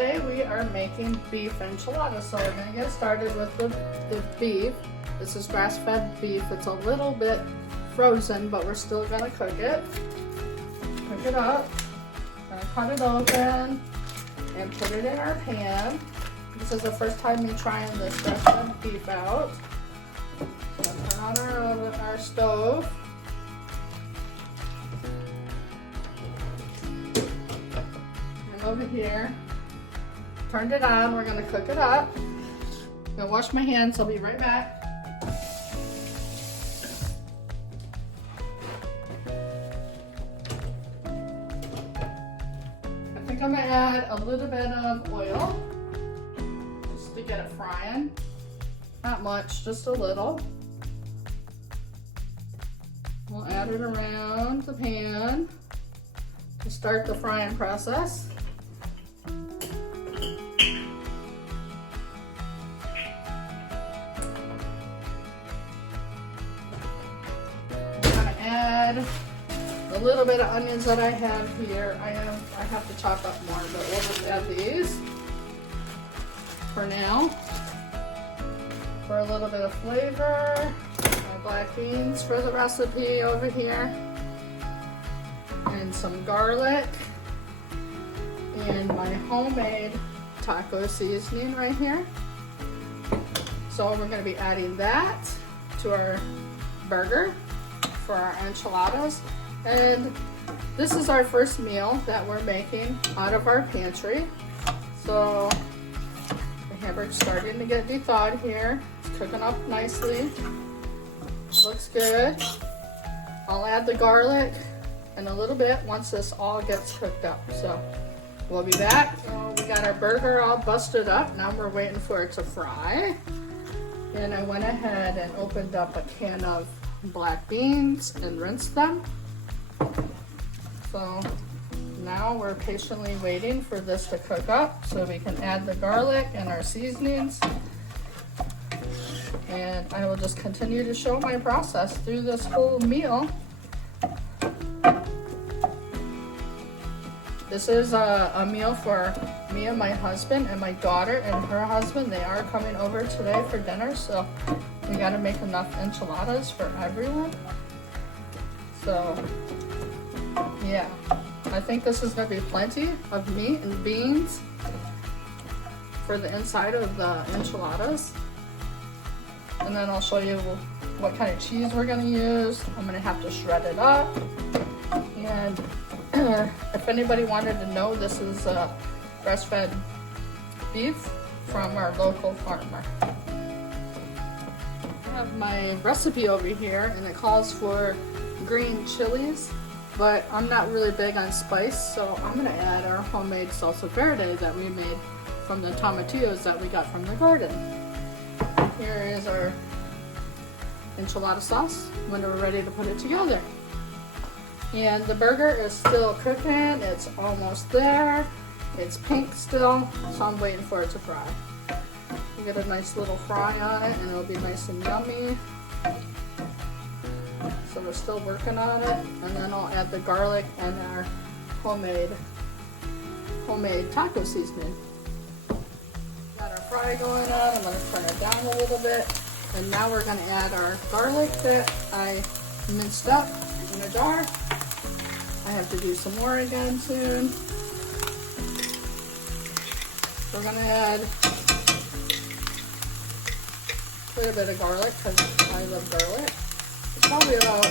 today we are making beef enchiladas. So we're gonna get started with the beef. This is grass-fed beef. It's a little bit frozen, but we're still gonna cook it. Cook it up. Gonna cut it open and put it in our pan. This is the first time me trying this grass-fed beef out. So turn on our stove. And over here, turned it on. We're gonna cook it up. I'm gonna wash my hands. I'll be right back. I'm gonna add a little bit of oil just to get it frying. Not much, just a little. We'll add it around the pan to start the frying process. I'm gonna add a little bit of onions that I have here. I have to chop up more, but we'll just add these for now. For a little bit of flavor, my black beans for the recipe over here, and some garlic, and my homemade taco seasoning right here. So we're going to be adding that to our burger for our enchiladas. And this is our first meal that we're making out of our pantry. So we have it starting to get de-thawed here. It's cooking up nicely. It looks good. I'll add the garlic in a little bit once this all gets cooked up. So we'll be back. So we got our burger all busted up. Now we're waiting for it to fry. And I went ahead and opened up a can of black beans and rinsed them. So now we're patiently waiting for this to cook up so we can add the garlic and our seasonings. And I will just continue to show my process through this whole meal. This is a meal for me and my husband and my daughter and her husband. They are coming over today for dinner, so we gotta make enough enchiladas for everyone. So yeah, I think this is gonna be plenty of meat and beans for the inside of the enchiladas. And then I'll show you what kind of cheese we're gonna use. I'm gonna have to shred it up. And if anybody wanted to know, this is grass-fed beef from our local farmer. I have my recipe over here, and it calls for green chilies. But I'm not really big on spice, so I'm gonna add our homemade salsa verde that we made from the tomatillos that we got from the garden. Here is our enchilada sauce when we're ready to put it together. And the burger is still cooking, it's almost there. It's pink still, so I'm waiting for it to fry. We get a nice little fry on it and it'll be nice and yummy. So we're still working on it, and then I'll add the garlic and our homemade taco seasoning. Got our fry going on. I'm going to turn it down a little bit, and now we're going to add our garlic that I minced up in a jar. I have to do some more again soon. We're going to add a little bit of garlic because I love garlic. Probably about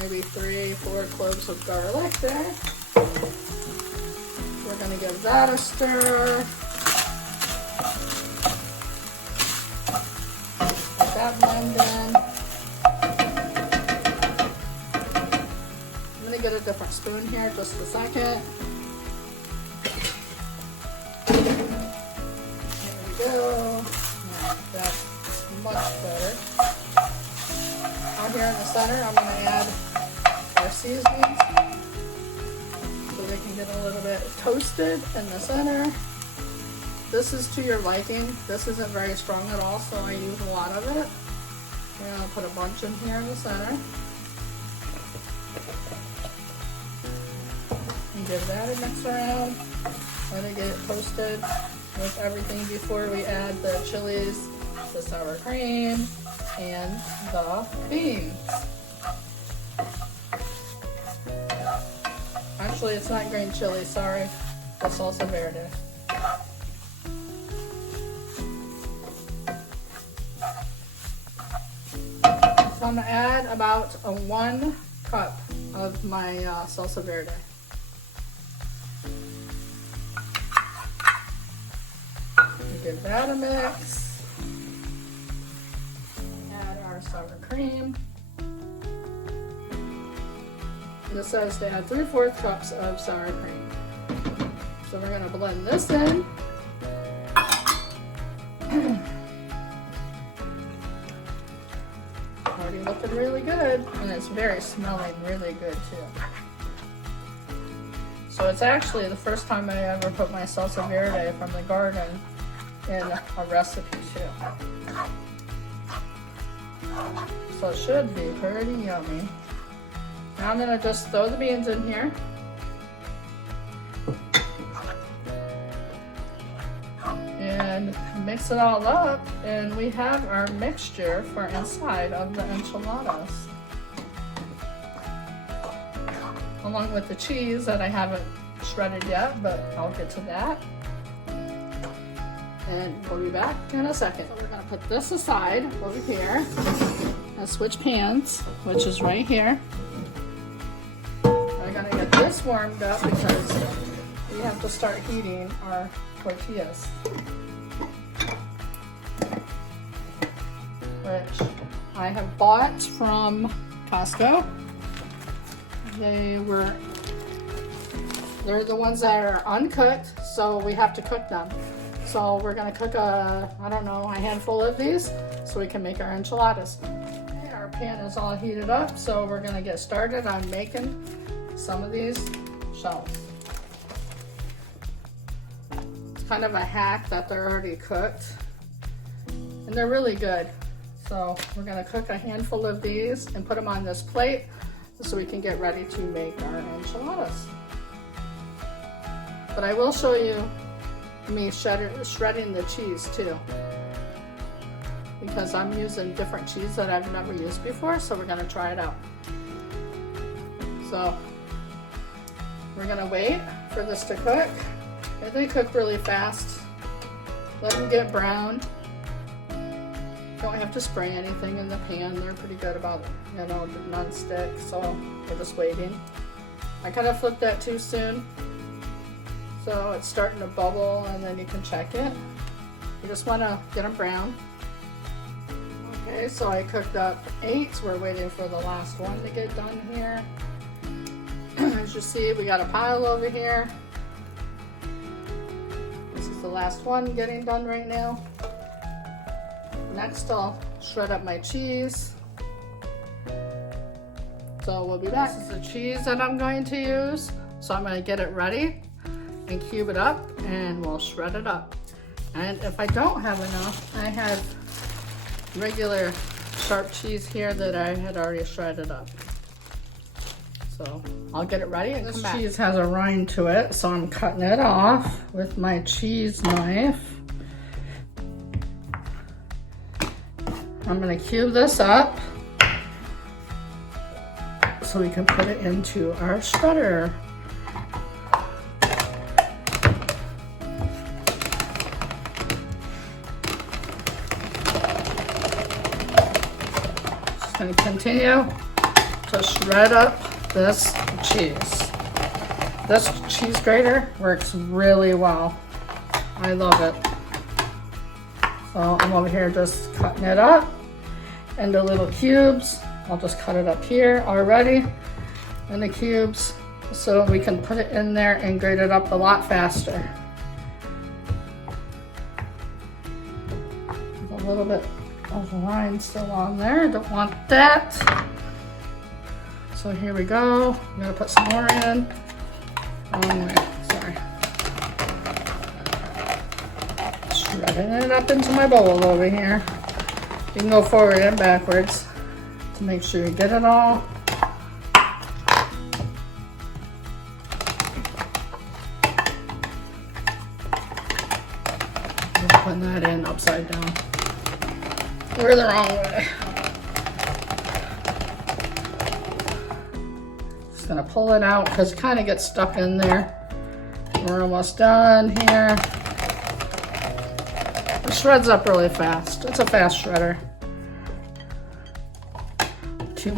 maybe 3-4 cloves of garlic there. We're going to give that a stir. Let that blend in. I'm going to get a different spoon here just a second. There we go. Yeah, that's much better. Here in the center, I'm going to add our seasonings so they can get a little bit toasted in the center. This is to your liking. This isn't very strong at all, so I use a lot of it. And I'll put a bunch in here in the center. And give that a mix around. Let it get toasted with everything before we add the chilies, the sour cream, and the beans. Actually, it's not green chili, sorry. The salsa verde. So I'm gonna add about 1 cup of my salsa verde. Give that a mix. Add our sour cream. This says to add 3/4 cups of sour cream. So we're gonna blend this in. Already looking really good, and it's smelling really good too. So it's actually the first time I ever put my salsa verde from the garden in a recipe too. So it should be pretty yummy. Now I'm gonna just throw the beans in here. And mix it all up, and we have our mixture for inside of the enchiladas. Along with the cheese that I haven't shredded yet, but I'll get to that. And we'll be back in a second. So we're gonna put this aside over here and switch pans, which is right here. We're gonna get this warmed up because we have to start heating our tortillas, which I have bought from Costco. They're the ones that are uncooked, so we have to cook them. So we're gonna cook a handful of these so we can make our enchiladas. Okay, our pan is all heated up, so we're gonna get started on making some of these shells. It's kind of a hack that they're already cooked, and they're really good. So we're gonna cook a handful of these and put them on this plate so we can get ready to make our enchiladas. But I will show you me shredding the cheese too, because I'm using different cheese that I've never used before, so we're gonna try it out. So we're gonna wait for this to cook. And they cook really fast. Let them get brown. Don't have to spray anything in the pan. They're pretty good about, non-stick, so we're just waiting. I kind of flipped that too soon. So it's starting to bubble, and then you can check it. You just want to get them brown. Okay, so I cooked up 8. We're waiting for the last one to get done here. As you see, we got a pile over here. This is the last one getting done right now. Next, I'll shred up my cheese. So we'll be back. This is the cheese that I'm going to use. So I'm going to get it ready and cube it up, and we'll shred it up. And if I don't have enough, I have regular sharp cheese here that I had already shredded up. So I'll get it ready and come back. This cheese has a rind to it, so I'm cutting it off with my cheese knife. I'm gonna cube this up so we can put it into our shredder. Just gonna continue to shred up this cheese. This cheese grater works really well. I love it. So I'm over here just cutting it up into little cubes. I'll just cut it up here already in the cubes so we can put it in there and grate it up a lot faster. There's a little bit of rind still on there. Don't want that. So here we go. I'm gonna put some more in. Wrong way, sorry. Shredding it up into my bowl over here. You can go forward and backwards to make sure you get it all. turn that in upside down. We're the wrong way. Just gonna pull it out because it kind of gets stuck in there. We're almost done here. It shreds up really fast. It's a fast shredder. Two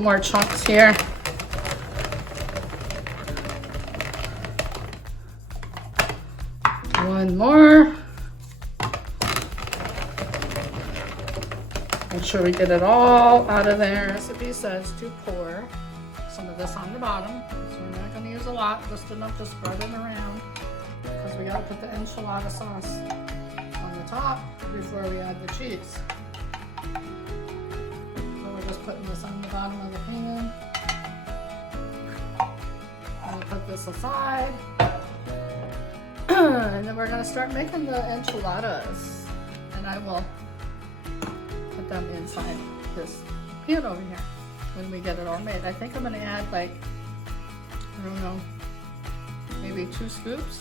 more chunks here. One more. Make sure we get it all out of there. The recipe says to pour some of this on the bottom. So we're not going to use a lot, just enough to spread it around. Because we got to put the enchilada sauce on the top before we add the cheese. So we're just putting this on the bottom of the pan. I'm going to put this aside. And then we're going to start making the enchiladas. And I will put them inside this pan over here when we get it all made. I think I'm going to add like, I don't know, maybe 2 scoops.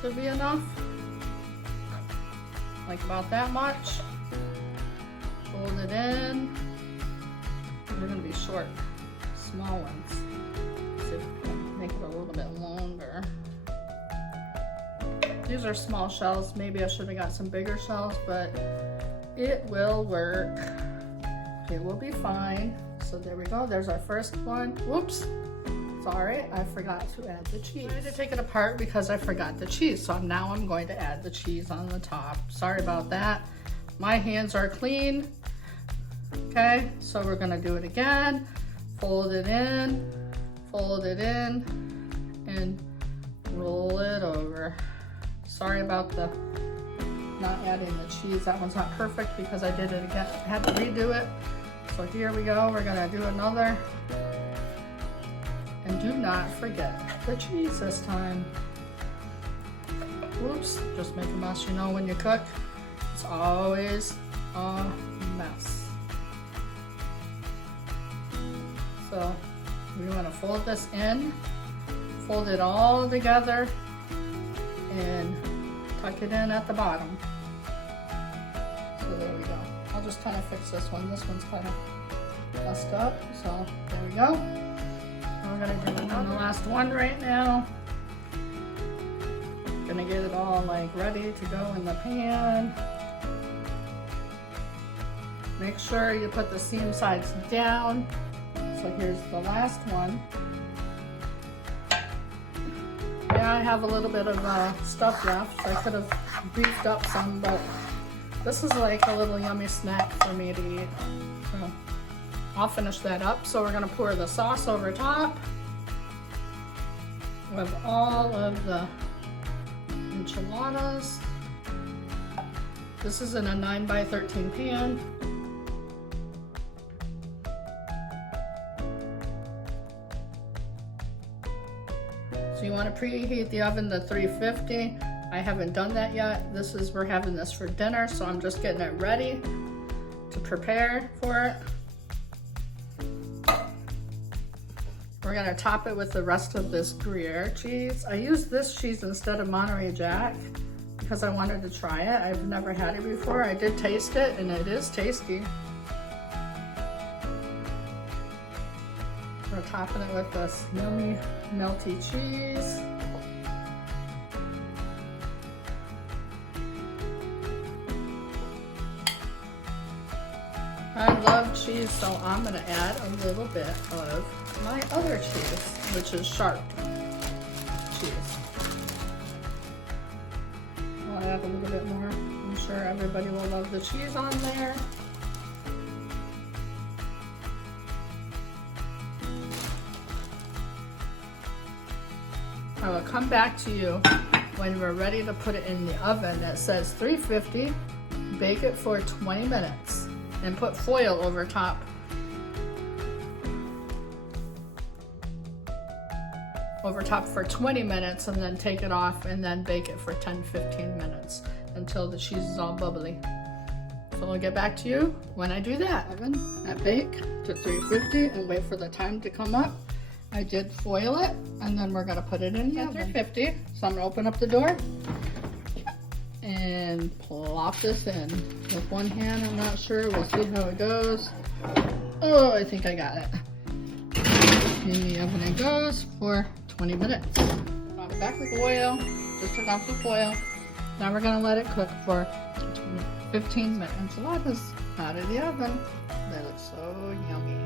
Should be enough. Like about that much. Fold it in. They're going to be short, small ones. See if we can make it a little bit longer. These are small shells. Maybe I should have got some bigger shells, but it will work. It will be fine. So there we go. There's our first one. Whoops. Sorry, I forgot to add the cheese. I had to take it apart because I forgot the cheese. So now I'm going to add the cheese on the top. Sorry about that. My hands are clean. Okay, so we're gonna do it again. Fold it in, and roll it over. Sorry about the not adding the cheese. That one's not perfect because I did it again. I had to redo it. So here we go. We're gonna do another. And do not forget the cheese this time. Whoops, just make a mess. You know when you cook, it's always a mess. So we wanna fold this in, fold it all together, and tuck it in at the bottom. So there we go. I'll just kind of fix this one. This one's kind of messed up. So there we go. And we're gonna do the last one right now. Gonna get it all like ready to go in the pan. Make sure you put the seam sides down. So here's the last one. Yeah, I have a little bit of stuff left. I could have beefed up some, but this is like a little yummy snack for me to eat. So I'll finish that up. So we're gonna pour the sauce over top with all of the enchiladas. This is in a 9x13 pan. So you want to preheat the oven to 350. I haven't done that yet. We're having this for dinner, so I'm just getting it ready to prepare for it. We're gonna top it with the rest of this Gruyere cheese. I used this cheese instead of Monterey Jack because I wanted to try it. I've never had it before. I did taste it and it is tasty. We're topping it with this yummy melty cheese. I love cheese, so I'm gonna add a little bit of my other cheese, which is sharp cheese. I'll add a little bit more. I'm sure everybody will love the cheese on there. I will come back to you when we're ready to put it in the oven. It says 350, bake it for 20 minutes, and put foil over top. Over top for 20 minutes, and then take it off and then bake it for 10-15 minutes until the cheese is all bubbly. So I'll get back to you when I do that. Oven at bake to 350 and wait for the time to come up. I did foil it, and then we're gonna put it in the oven. 350. So I'm gonna open up the door. and plop this in. With one hand, I'm not sure. We'll see how it goes. Oh, I think I got it. In the oven it goes for 20 minutes. Knock it back with oil. Just took off the foil. Now we're gonna let it cook for 15 minutes. Enchiladas out of the oven. They look so yummy.